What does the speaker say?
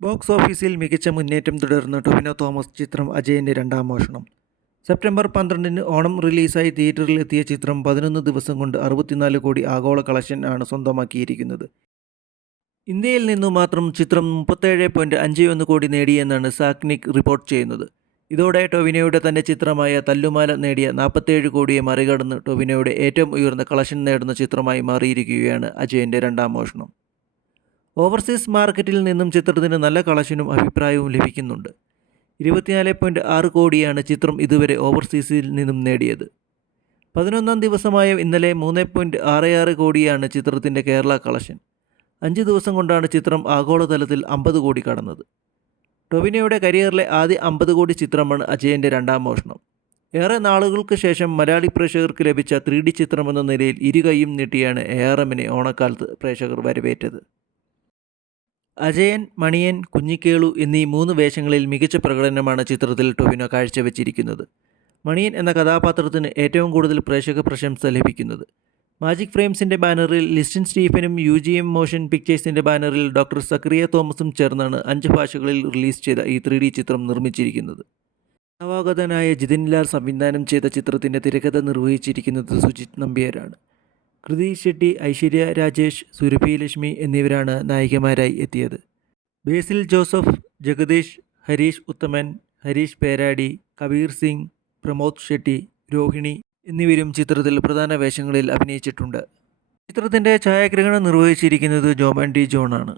Box ഓഫീസിൽ മികച്ച മുന്നേറ്റം തുടർന്ന് ടൊവിനോ തോമസ് ചിത്രം അജയന്റെ രണ്ടാം മോഷണം സെപ്റ്റംബർ പന്ത്രണ്ടിന് ഓണം റിലീസായി തിയേറ്ററിൽ എത്തിയ ചിത്രം പതിനൊന്ന് ദിവസം കൊണ്ട് അറുപത്തിനാല് കോടി ആഗോള കളക്ഷൻ ആണ് സ്വന്തമാക്കിയിരിക്കുന്നത്. ഇന്ത്യയിൽ നിന്നു മാത്രം ചിത്രം മുപ്പത്തേഴ് പോയിന്റ് അഞ്ച് ഒന്ന് കോടി നേടിയെന്നാണ് സാക്നിക് റിപ്പോർട്ട് ചെയ്യുന്നത്. ഇതോടെ ടൊവിനോയുടെ തന്നെ ചിത്രമായ തല്ലുമാല നേടിയ നാൽപ്പത്തേഴ് കോടിയെ മറികടന്ന് ടൊവിനോയുടെ ഏറ്റവും ഉയർന്ന കളക്ഷൻ നേടുന്ന ചിത്രമായി മാറിയിരിക്കുകയാണ് അജയന്റെ രണ്ടാം മോഷണം ഓവർസീസ് മാർക്കറ്റിൽ നിന്നും ചിത്രത്തിന് നല്ല കളക്ഷനും അഭിപ്രായവും ലഭിക്കുന്നുണ്ട്. ഇരുപത്തിനാല് പോയിന്റ് ആറ് കോടിയാണ് ചിത്രം ഇതുവരെ ഓവർസീസിൽ നിന്നും നേടിയത്. പതിനൊന്നാം ദിവസമായ ഇന്നലെ മൂന്ന് പോയിന്റ് ആറ് ആറ് കോടിയാണ് ചിത്രത്തിന്റെ കേരള കളക്ഷൻ. അഞ്ച് ദിവസം കൊണ്ടാണ് ചിത്രം ആഗോളതലത്തിൽ അമ്പത് കോടി കടന്നത്. ടൊവിനോയുടെ കരിയറിലെ ആദ്യ അമ്പത് കോടി ചിത്രമാണ് അജയന്റെ രണ്ടാം മോഷണം. ഏറെ നാളുകൾക്ക് ശേഷം മലയാളി പ്രേക്ഷകർക്ക് ലഭിച്ച ത്രീ ഡി ചിത്രമെന്ന നിലയിൽ ഇരുകൈയും നീട്ടിയാണ് എ ആർ എമ്മിനെ ഓണക്കാലത്ത് പ്രേക്ഷകർ വരവേറ്റത്. അജയൻ മണിയൻ കുഞ്ഞിക്കേളു എന്നീ മൂന്ന് വേഷങ്ങളിൽ മികച്ച പ്രകടനമാണ് ചിത്രത്തിൽ ടൊവിനോ കാഴ്ചവെച്ചിരിക്കുന്നത്. മണിയൻ എന്ന കഥാപാത്രത്തിന് ഏറ്റവും കൂടുതൽ പ്രേക്ഷക പ്രശംസ ലഭിക്കുന്നത്. മാജിക് ഫ്രെയിംസിന്റെ ബാനറിൽ ലിസ്റ്റിൻ സ്റ്റീഫനും യു ജി എം മോഷൻ പിക്ചേഴ്സിന്റെ ബാനറിൽ ഡോക്ടർ സക്രിയ തോമസും ചേർന്നാണ് അഞ്ച് ഭാഷകളിൽ റിലീസ് ചെയ്ത ഈ ത്രീ ഡി ചിത്രം നിർമ്മിച്ചിരിക്കുന്നത്. നവാഗതനായ ജിതിൻ ലാൽ സംവിധാനം ചെയ്ത ചിത്രത്തിന്റെ തിരക്കഥ നിർവഹിച്ചിരിക്കുന്നത് സുജിത് നമ്പ്യാരാണ്. കൃതി ഷെട്ടി ഐശ്വര്യ രാജേഷ് സുരഭി ലക്ഷ്മി എന്നിവരാണ് നായികമാരായി എത്തിയത്. ബേസിൽ ജോസഫ് ജഗദീഷ് ഹരീഷ് ഉത്തമൻ ഹരീഷ് പേരാടി കബീർ സിംഗ് പ്രമോദ് ഷെട്ടി രോഹിണി എന്നിവരും ചിത്രത്തിൽ പ്രധാന വേഷങ്ങളിൽ അഭിനയിച്ചിട്ടുണ്ട്. ചിത്രത്തിന്റെ ഛായാഗ്രഹണം നിർവഹിച്ചിരിക്കുന്നത് ജോമൻ ഡി ജോണാണ്